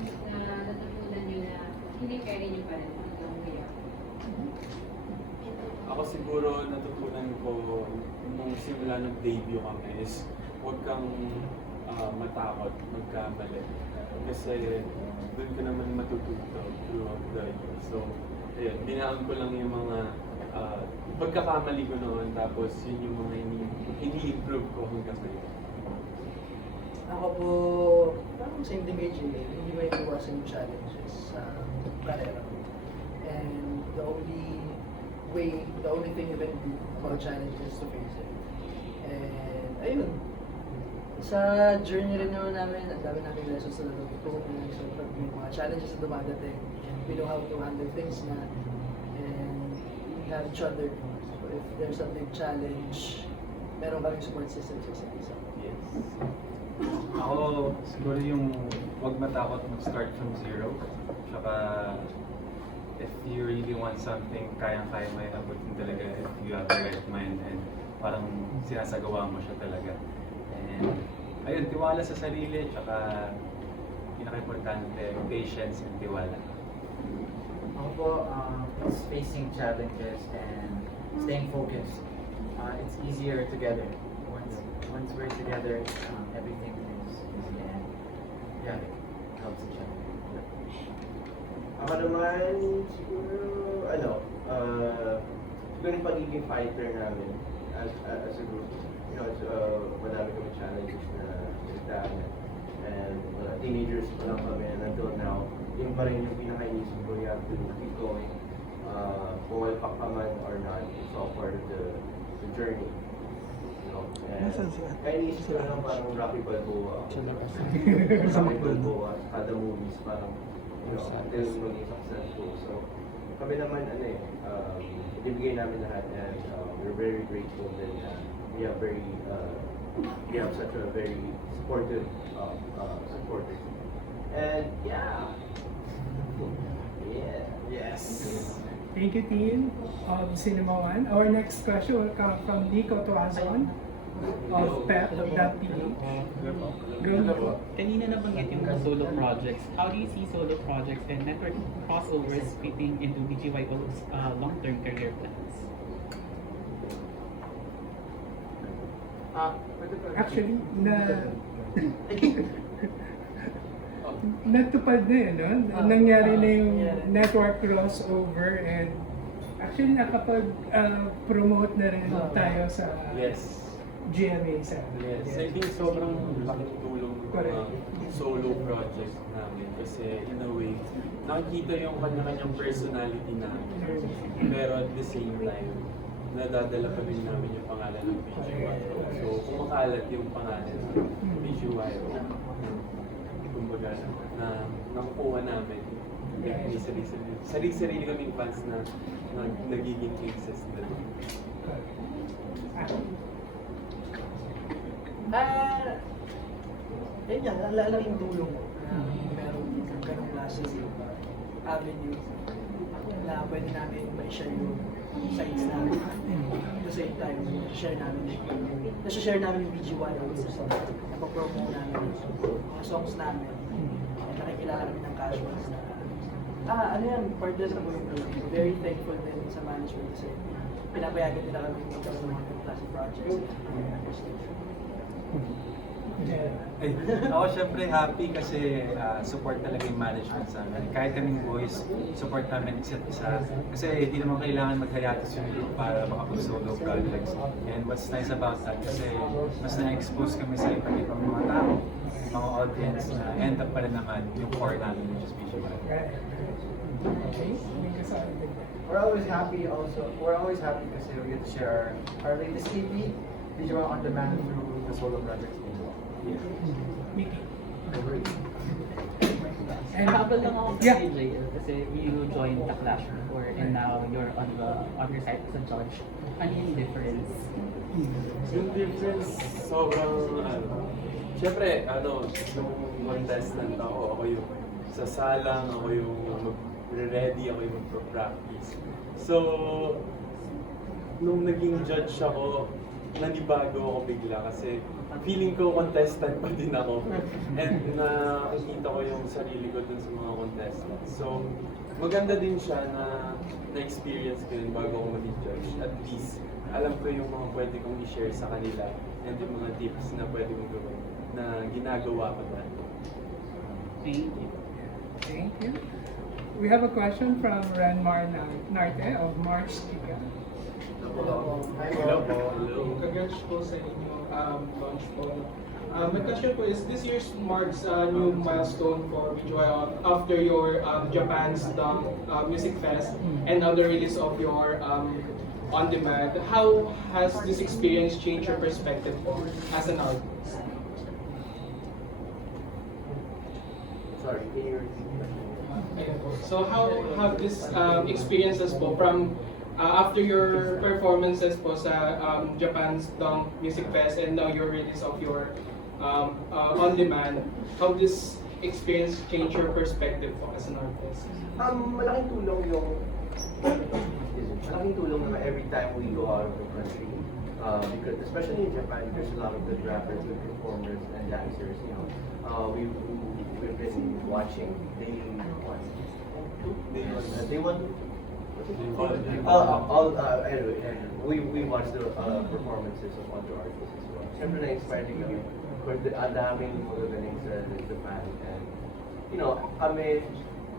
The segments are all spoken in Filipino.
na natutunan nyo na hindi carry nyo pa rin hanggang ngayon? Ako siguro natutunan ko nung simula ng debut kami is huwag kang matakot magkamali. Kasi doon ka naman matututo throughout the year. So, ayun, dinaan ko lang yung mga pagkakamali ko noon, tapos yun yung mga ini-improve ko hanggang ngayon. Ako po, parang same thing kay Jay, hindi may iwasan yung challenges sa karera ko. And the only thing you can do about challenges is to face it. And ayun, sa journey rin naman namin, ang dami namin lessons na natutunan. So pag may mga challenges na dumadating, we know how to handle things na, and we have each other. So if there's a big challenge, meron kaming support system sa isa't isa. Yes. Ako, siguro yung huwag matakot mag-start from zero. Tsaka, if you really want something, kayang-kaya mo yung abutin talaga if you have the right mind and parang sinasagawa mo siya talaga. And, ayun, tiwala sa sarili, tsaka pinaka-importante, patience and tiwala. Ako po, it's facing challenges and staying focused. It's easier together. Once we're together, everything is easy and yeah, it helps each other. Ako naman, siguro, siguro yung pagiging fighter namin as a group. You know, madami kami challenges na pinagdaanan. And teenagers pa lang kami, and until now, yun pa rin yung pinaka-inisip ko, you have to keep going. Kung walpak ka man or not, it's all part of the journey. You know? And kaya inisip ko lang parang Rocky Balboa. Rocky Balboa, kada movies, parang until maging successful. So, kami naman, ibigay namin lahat, and we're very grateful that we have such a very supportive supporter. And yeah. Yes. Thank you, team of Cinema One. Our next question will come from Nico Tuazon of pep.ph. Kanina nabanggit yung mga solo projects. How do you see solo projects and network crossovers fitting into BGYO's long-term career plans? Actually, natupad na yun, no? Nangyari na yung network crossover, and actually nakapag-promote na rin tayo sa Yes. GMA sa Yes, I think sobrang laking tulong ng mga Correct. solo project namin kasi in a way, nakikita yung kanya-kanyang personality namin. Pero at the same time, nadadala pa rin namin yung pangalan ng BGYO. So, kumakalat yung pangalan ng BGYO. Kumbaga, na nakukuha namin. May sarili-sarili kaming fans na nagiging cases na doon. Yun yan, lalaking tulong na meron ganong klaseng avenue na pwede namin ma-share yung sites namin. At the same time, share namin yung BGYO, napapromo namin yung mga songs namin. At nakikilala kami ng casuals na ano yan, part din sa buhay ko. Very thankful din sa management kasi pinapayagan nila kami magkaroon ng mga klaseng projects. Ay, ako syempre happy kasi support talaga yung management sa amin. Kahit kaming boys, support namin isa't isa. Kasi hindi naman kailangan maghayatos yung group para makapag-solo projects. And what's nice about that, kasi mas na-expose kami sa iba't ibang mga tao, mga audience na end up pa rin naman yung core namin, which is visual. We're always happy kasi we get to share our latest EP, Visual on Demand, through the solo projects. And Habol lang ako Yeah. kay Jay kasi you joined the Clash before and now you're on your side as a judge. Ano yung difference? Yung difference, sobrang, syempre, nung contestant ako yung sasalang, ako yung mag-ready, ako yung mag-practice. So, nung naging judge ako, nanibago ako bigla kasi feeling ko contestant pa din ako. And nakikita ko yung sarili ko dun sa mga contestants. So, maganda din siya na na-experience ko yun bago ako maging judge. At least, alam ko yung mga pwede kong i-share sa kanila and yung mga tips na pwede kong gawin na ginagawa ko dati. Thank you. Thank you. We have a question from Renmar Narte of Mars Chica. Hello po. Hello. Congrats po sa inyong launch po. My question po is, this year marks a new milestone for BGY after your Japan's Music Fest and now the release of your On Demand. How has this experience changed your perspective as an artist? Sorry, can you repeat the question? Ayun po. So how have this experiences po from after your performances po sa Japan's Music Fest and now your release of your On Demand, how this experience change your perspective po as an artist? Malaking tulong naman every time we go out of the country. Because especially in Japan, there's a lot of good rappers, good performers, and dancers. You know, we've been watching. They want. Anyway, we watched the performances of other artists as well. Siyempre na-inspired din kami. Ang daming magagaling sa Japan. And, you know, kami,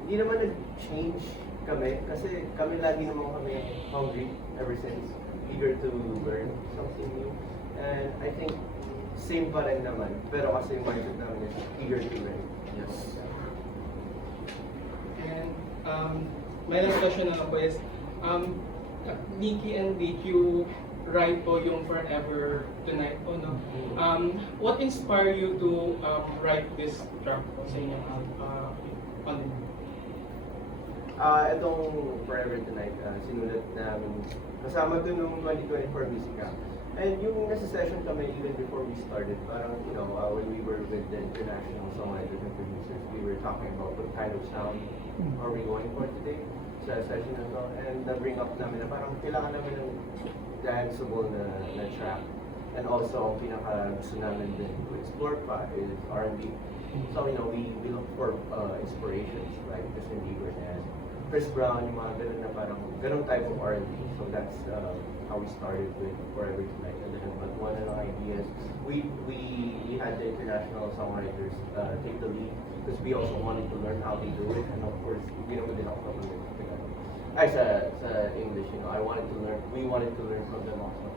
hindi naman nag-change kami kasi kami lagi naman kami hungry ever since, eager to learn something new. And I think same pa rin naman, pero kasi yung mindset namin is eager to learn. Yes. And my last question na lang po is, Nikki and Vic, you write po yung Forever Tonight po, no? What inspired you to write this track po sa inyong On Demand? Itong Forever Tonight, sinulat namin kasama dun nung 2024 Musica. And yung nasa session kami even before we started, parang, you know, when we were with the international songwriters and producers, we were talking about what kind of sound are we going for today sa session na to. And na-bring up namin na parang kailangan namin ng danceable na track. And also, ang pinaka gusto namin din to explore pa is R&B. So, you know, we look for inspirations, like Justin Bieber and Chris Brown, yung mga ganun na parang ganun type of R&B. So that's how we started with Forever Tonight. And then, but one of the ideas, we had the international songwriters take the lead because we also wanted to learn how they do it. And of course, we naman din ako kapag ay sa English, you know, we wanted to learn from them also.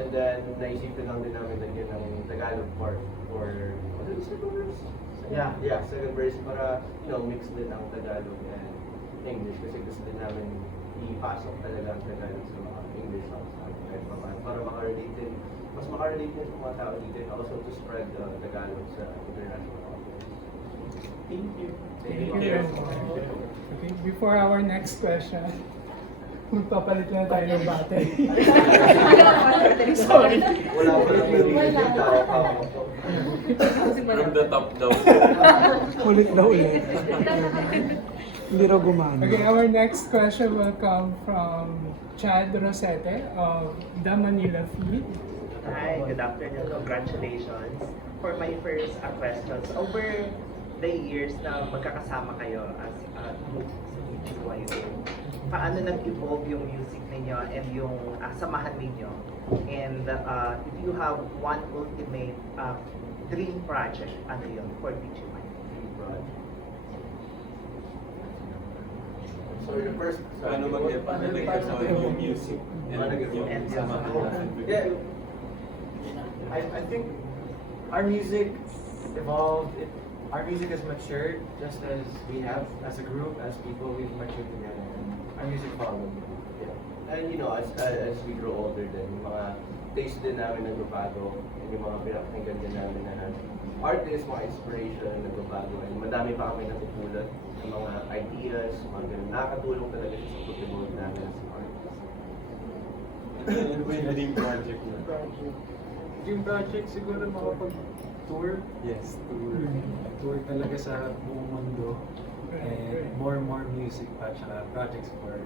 And then, naisipin lang din namin lagyan ng Tagalog part for, what is it? Yeah. Yeah, second verse para, you know, mix din ang Tagalog and English kasi gusto din namin ipasok talaga ang Tagalog sa mga English songs kahit paano para makarelate din, mas makarelate din sa mga tao dito and also to spread the Tagalog sa international audience. Thank you. Thank you. Okay, before our next question, magpapalit na tayo ng battery. Sorry. Wala pa lang nalilipid tayo. From the top daw. Ulit na ulit. Hindi raw gumana. Okay, our next question will come from Chad Rosete of The Manila Feed. Hi, good afternoon. Congratulations. For my first questions, over the years na magkakasama kayo as a group sa BGYO, paano nag-evolve yung music ninyo and yung samahan ninyo? And if you have one ultimate dream project, ano yun for BGYO? So the first, Paano mag-evolve yung music and yung samahan natin? Yeah, I think our music evolved. Our music has matured just as we have as a group, as people. We've matured together, and our music followed. yeah. And you know, as we grow older din, yung mga taste din namin nagbabago, and yung mga pinakinggan din namin na artists, mga inspiration nagbabago, and madami pa kami natutulad ng mga ideas, mga ganun. Nakakatulong talaga siya sa pag-evolve namin as artists. Ano ba yung dream project na? Dream project siguro makapag-tour. Yes, tour. Tour talaga sa buong mundo. And more music pa, tsaka projects for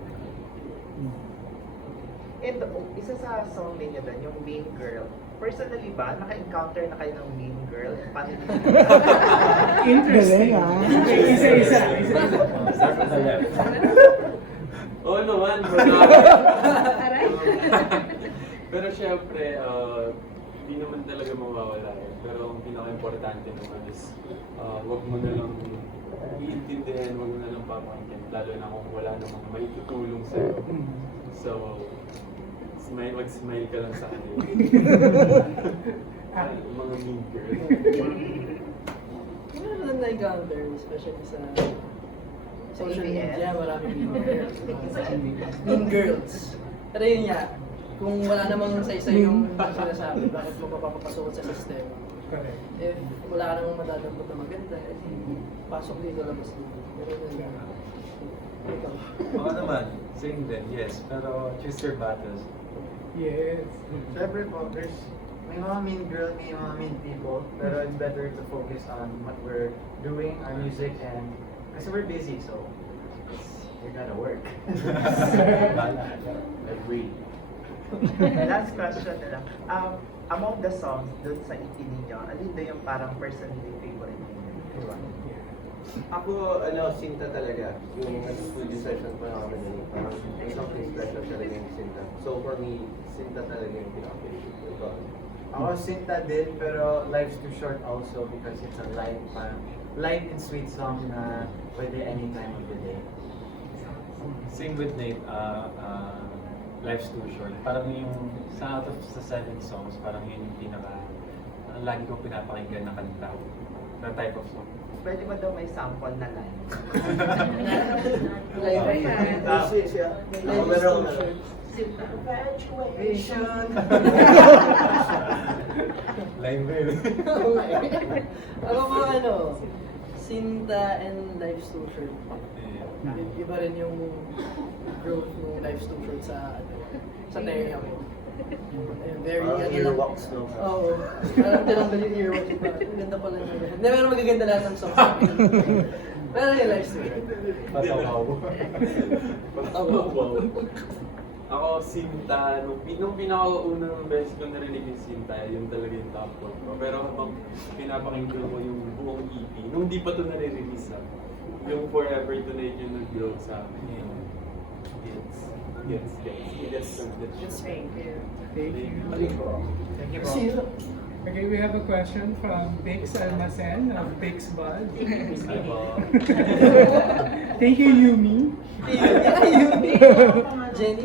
And isa sa song ninyo doon, yung Mean Girl. Personally ba, naka-encounter na kayo ng Mean Girl? Paano Interesting. Isa-isa. Start from the left. Oo naman, Aray. pero syempre, hindi naman talaga mawawala yun. Pero ang pinaka-importante naman is, wag mo na lang iintindihan, wag mo na lang papakinggan, lalo na kung wala namang may tutulong sa'yo. So, mag-smile ka lang sa kanila. Mga mean girls. Meron lang na-encounter, especially sa social media, maraming mean girls. Pero yun nga, kung wala namang saysay yung sinasabi, bakit mo papapasok sa sistema? Correct. If wala ka namang madadampot na maganda, pasok dito, labas dito. Pero yun nga. Ikaw. Ako naman, same din, yes. Pero choose your battles. Yes. Siyempre po, may mga mean girl, may mga mean people, pero it's better to focus on what we're doing, our music, and kasi we're busy, so we gotta work. Agree. Last question na lang. Among the songs dun sa EP ninyo, alin doon yung parang personally favorite ninyo? Ako, Sinta talaga. Yung studio session pa namin yun, parang may something special talaga yung Sinta. So for me, Sinta talaga yung pinaka-favorite ko. Ako Sinta din, pero Life's Too Short also because it's a light and sweet song na pwede any time of the day. Same with Nate, Life's Too Short. Parang yung sa out of the 7 songs, parang yun yung lagi kong pinapakinggan na kanta. Na type of song. Pwede ba daw may sample na line? Ako meron Vision. Line ba yun? Ako po Sinta and Life's Too Short. Iba rin yung growth ng Life's Too Short sa tenga ko. Very, earwax, no? Oo. Parang tinanggal yung earwax. Ang ganda pala yun. Hindi, pero magaganda lahat ng songs. Pero yung Life's Too Short. Patawaw. Patawaw. Ako, Sinta, nung pinakaunang beses ko narinig yung Sinta, yun talaga yung top 1 ko. Pero habang pinapakinggan ko yung buong EP, nung di pa ito nare-release yung Forever Tonight yung nag-grow sa akin. Gets. Thank you. Thank you. Thank you po. Okay, we have a question from Bix Almacen of Bix Bud. Thank you, Yumi. Jenny?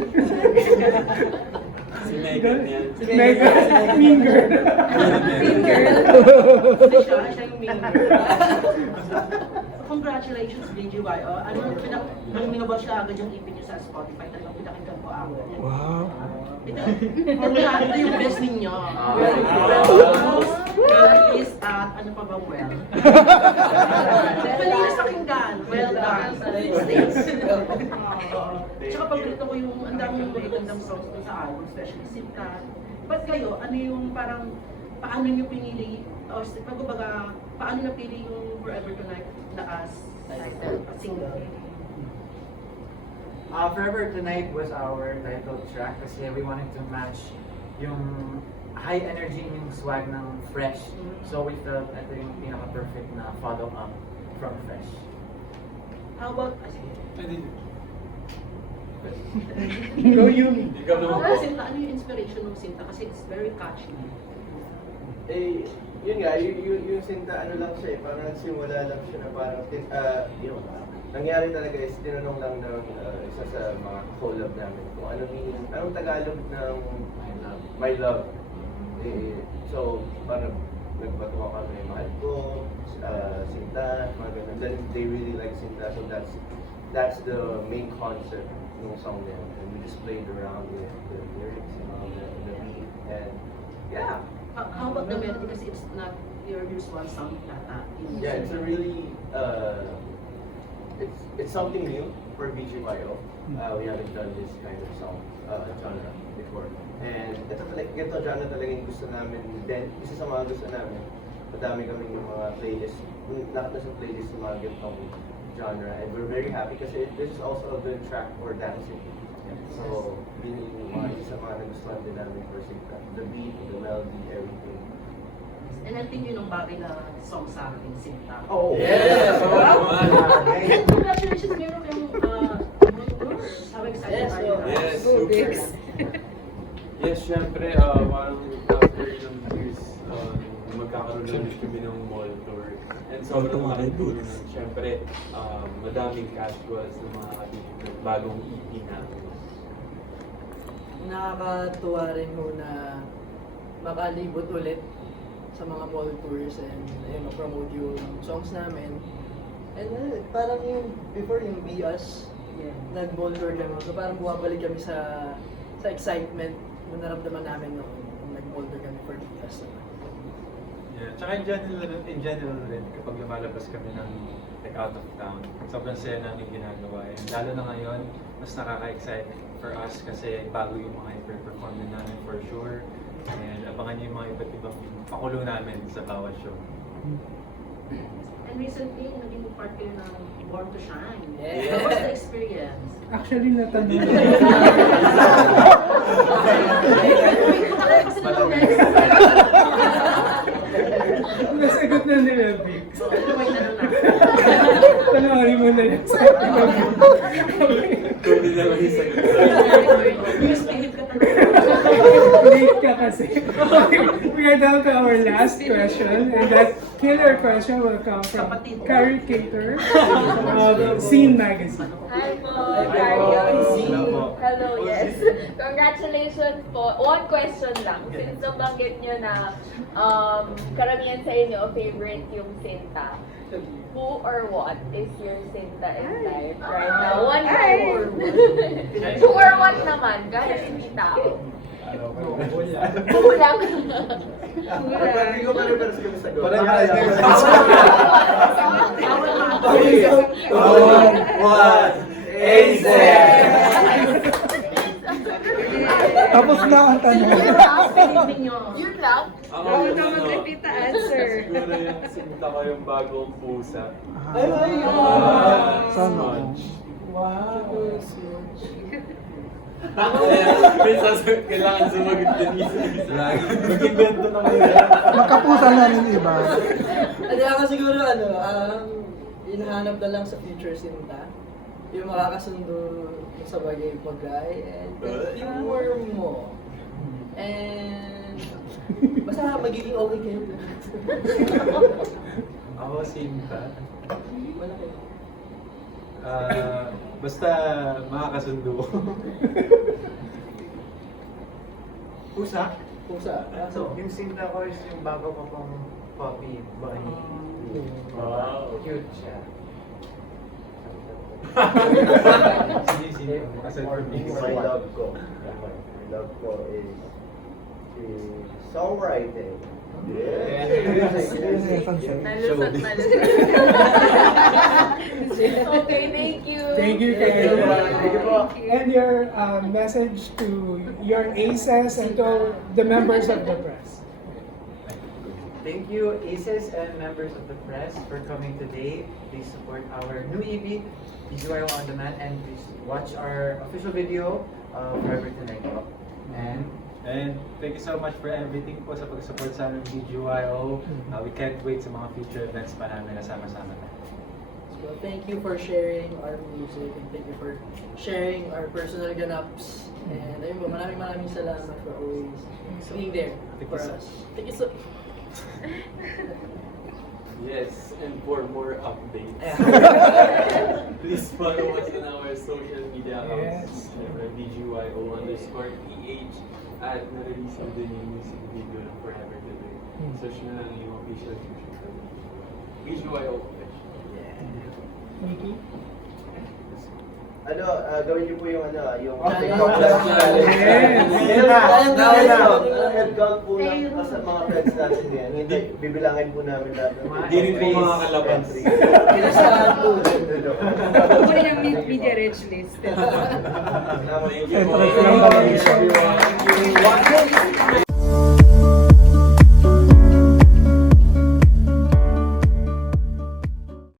Si Megan yan. Megan, mean girl. Mean girl. Siya yung mean girl. Congratulations, BGYO. Nung minabas siya agad yung EP niyo sa Spotify, talagang pinakinggan ko ako. Wow. Ito yung best ninyo. Well is at ano pa ba well? Malinis pakinggan. Well done. Tsaka paborito ko yung ang daming magagandang songs ko sa album, especially Sinta. Ba't kayo, ano yung parang paano nyo pinili o pagbabaga, paano napili yung Forever Tonight na as single? Forever Tonight was our title track kasi we wanted to match yung high energy yung swag ng Fresh. So we felt ito yung pinaka-perfect na follow-up from Fresh. How about, Go, Yumi. Ikaw naman po. Sinta, ano yung inspiration ng Sinta? Kasi it's very catchy. Yun nga, yung Sinta, lang siya parang nagsimula lang siya na parang, nangyari talaga is tinanong lang ng isa sa mga collab namin kung anong Tagalog ng My Love. So, parang nagbatuwa kami, mahal ko, Sinta, mga ganun. Then they really like Sinta, so that's the main concept ng song nila. And we just played around with the lyrics and all the beat, and yeah. How about the melody? Kasi it's not your usual song plata. Yeah, it's a really, it's something new for BGYO. We haven't done this kind of song genre before. And ito genre talaga yung gusto namin. Then, isa sa mga gusto namin, madami kami yung mga playlist, lahat na sa playlist ng mga ganitong genre. And we're very happy kasi this is also a good track for dancing. So, yun yung mga isa mga nagustuhan din namin for Sinta. The beat, the melody, everything. And I think yun ang bagay na song sa akin, Sinta. Oh, Yes! And congratulations meron kayong tours. How excited Yes, are you? Yes, super. Yes, syempre, parang after ilang years, magkakaroon na ulit kami ng mall tour. And sobrang makakatulong nun. Syempre, madaming casuals ng mga bagong EP namin. Nakakatuwa rin ho na makalibot ulit sa mga mall tours and ayun, ma-promote yung songs namin. And parang yung before yung Be Us, nag-mall tour kami. So parang bumabalik kami sa excitement na naramdaman namin noon nung nag-mall tour kami for Be Us naman. Yeah, tsaka in general rin, kapag lumalabas kami ng like out of town, sobrang saya namin ginagawa. And lalo na ngayon, mas nakaka-excite for us kasi bago yung mga i-perform na namin for sure. And abangan niyo yung mga iba't ibang pakulo namin sa bawat show. And recently, naging part kayo ng Born to Shine. Yeah. How was the experience? Actually, natanong ko. Nasagot na nila, Bix. Panoorin mo na yun sa Tuloy na lang yung sagot. Misbehave ka talaga. Late ka kasi. We are down to our last question, and that killer question will come from Carrie Cater of Scene Magazine. Hi po, Hello po. Hello, yes. Congratulations po. One question lang. Since nabanggit nyo na karamihan sa inyo, favorite yung Sinta. Who or what is your Sinta in life right now? One who or what naman? Kahit hindi tao. Who lang. Pag ko pare-pares kami sagot. Pare-pares kami One, Aces! Tapos na ang tanong. Yun lang. Ako mag-repeat the answer. Siguro yung Sinta ko yung bagong pusa. Ay! Sana all. Smudge. Wow! Kailangan sumagot din isa-isa. Mag-invento na kayo. Makapusa na rin iba. Hindi ako siguro hinahanap na lang sa future Sinta. Yung makakasundo sa bagay-bagay and pure mo. And basta magiging okay kayo. Ako, Sinta. Wala kayo. Basta makakasundo. Pusa? Pusa. So, yung Sinta ko is yung bago ko pong puppy, bunny. Wow. Cute siya. Sino? Aside from me. My love ko. My love ko is songwriting. Nalusot. Okay, thank you. Thank you, Thank you po. And your message to your aces and to the members of the press. Thank you, ACES and members of the press, for coming today. Please support our new EP, BGYO On Demand, and please watch our official video, Forever Tonight. And thank you so much for everything po sa pag-support sa aming BGYO. We can't wait sa mga future events pa namin na sama-sama tayo. So thank you for sharing our music and thank you for sharing our personal ganaps. And ayun po, maraming salamat for always being there for us. Thank you so Yes, and for more updates, please follow us on our social media accounts. BGYO_PH at na-release din yung music video ng Forever Today. Search na lang yung official social media. BGYO official. Nikki? Gawin niyo po yung yung Okay. TikTok live challenge. Yes. Head count po lang sa mga friends natin yan. Hindi, bibilangin po namin lahat. Hindi rin po mga kalabas. Pinasahan po. Kukunin ang media rich list. Thank you po. Thank you. Everyone.